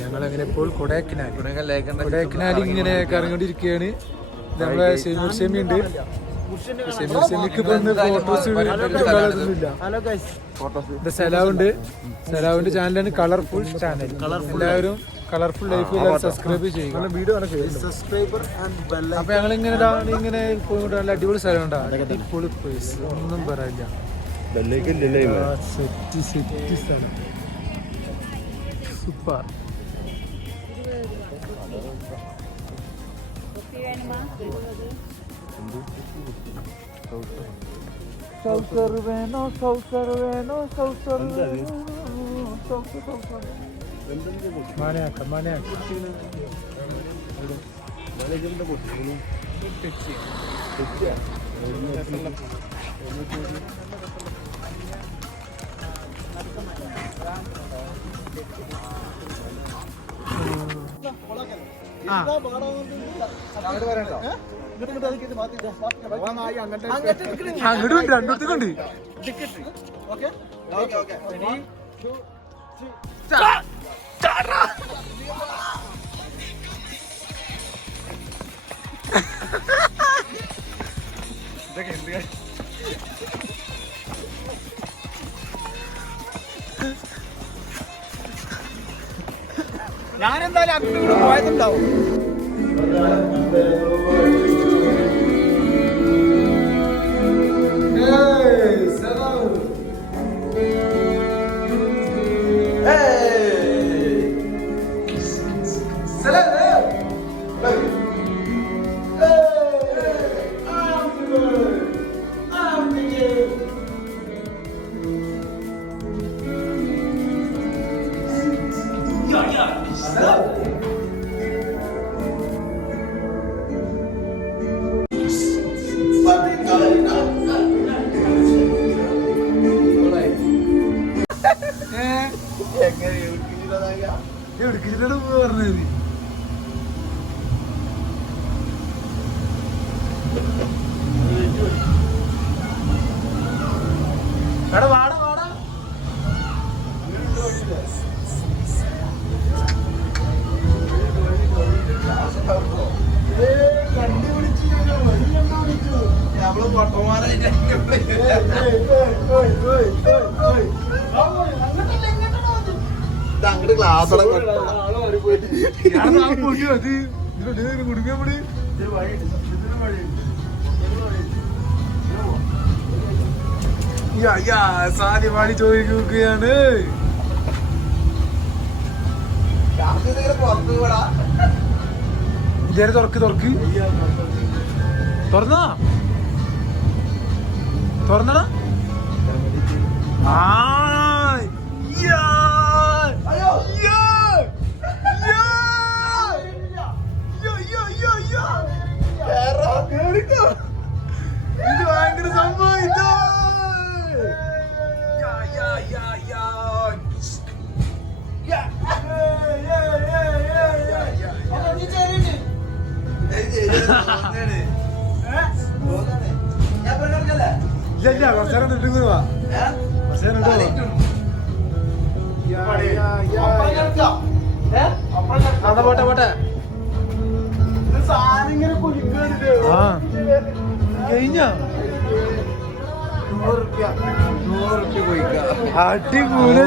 ഞങ്ങളങ്ങനെ ഇപ്പോൾ കൊടൈക്കനാൽ ഇങ്ങനെ കറങ്ങിക്കൊണ്ടിരിക്കുകയാണ്. നമ്മളെ സെമി ഉണ്ട്. സെമിക്ക് സലാവുണ്ട്. സലാവിന്റെ ചാനലാണ് കളർഫുൾ ചാനൽ. എല്ലാവരും കളർഫുൾ ലൈഫ് സബ്സ്ക്രൈബ് ചെയ്യുക. അപ്പൊ ഞങ്ങളിങ്ങനെ ഇങ്ങനെ പോയിട്ട് നല്ല അടിപൊളി സ്ഥലം ഉണ്ടാവും. അടിപൊളി പ്ലേസ്, ഒന്നും പറയാനില്ല. സെറ്റ് സ്ഥലം സൂപ്പർ. അങ്ങോട്ട് രണ്ടിടത്തേക്കുണ്ട്. ഞാനെന്തായാലും അങ്ങോട്ട് പോയതുണ്ടാവും. സാധ്യമാണി ചോദിക്കുകയാണ്. തുറക്ക് തുറന്നാ തുറന്നടാ. ഇത് ഭയങ്കര സംഭവം. ഇല്ല കുറച്ചേരം ഇട്ട് പോവാ. പോട്ടെ പോട്ടെ. കഴിഞ്ഞ 100 പോയിക്ക. അടിപൊളി.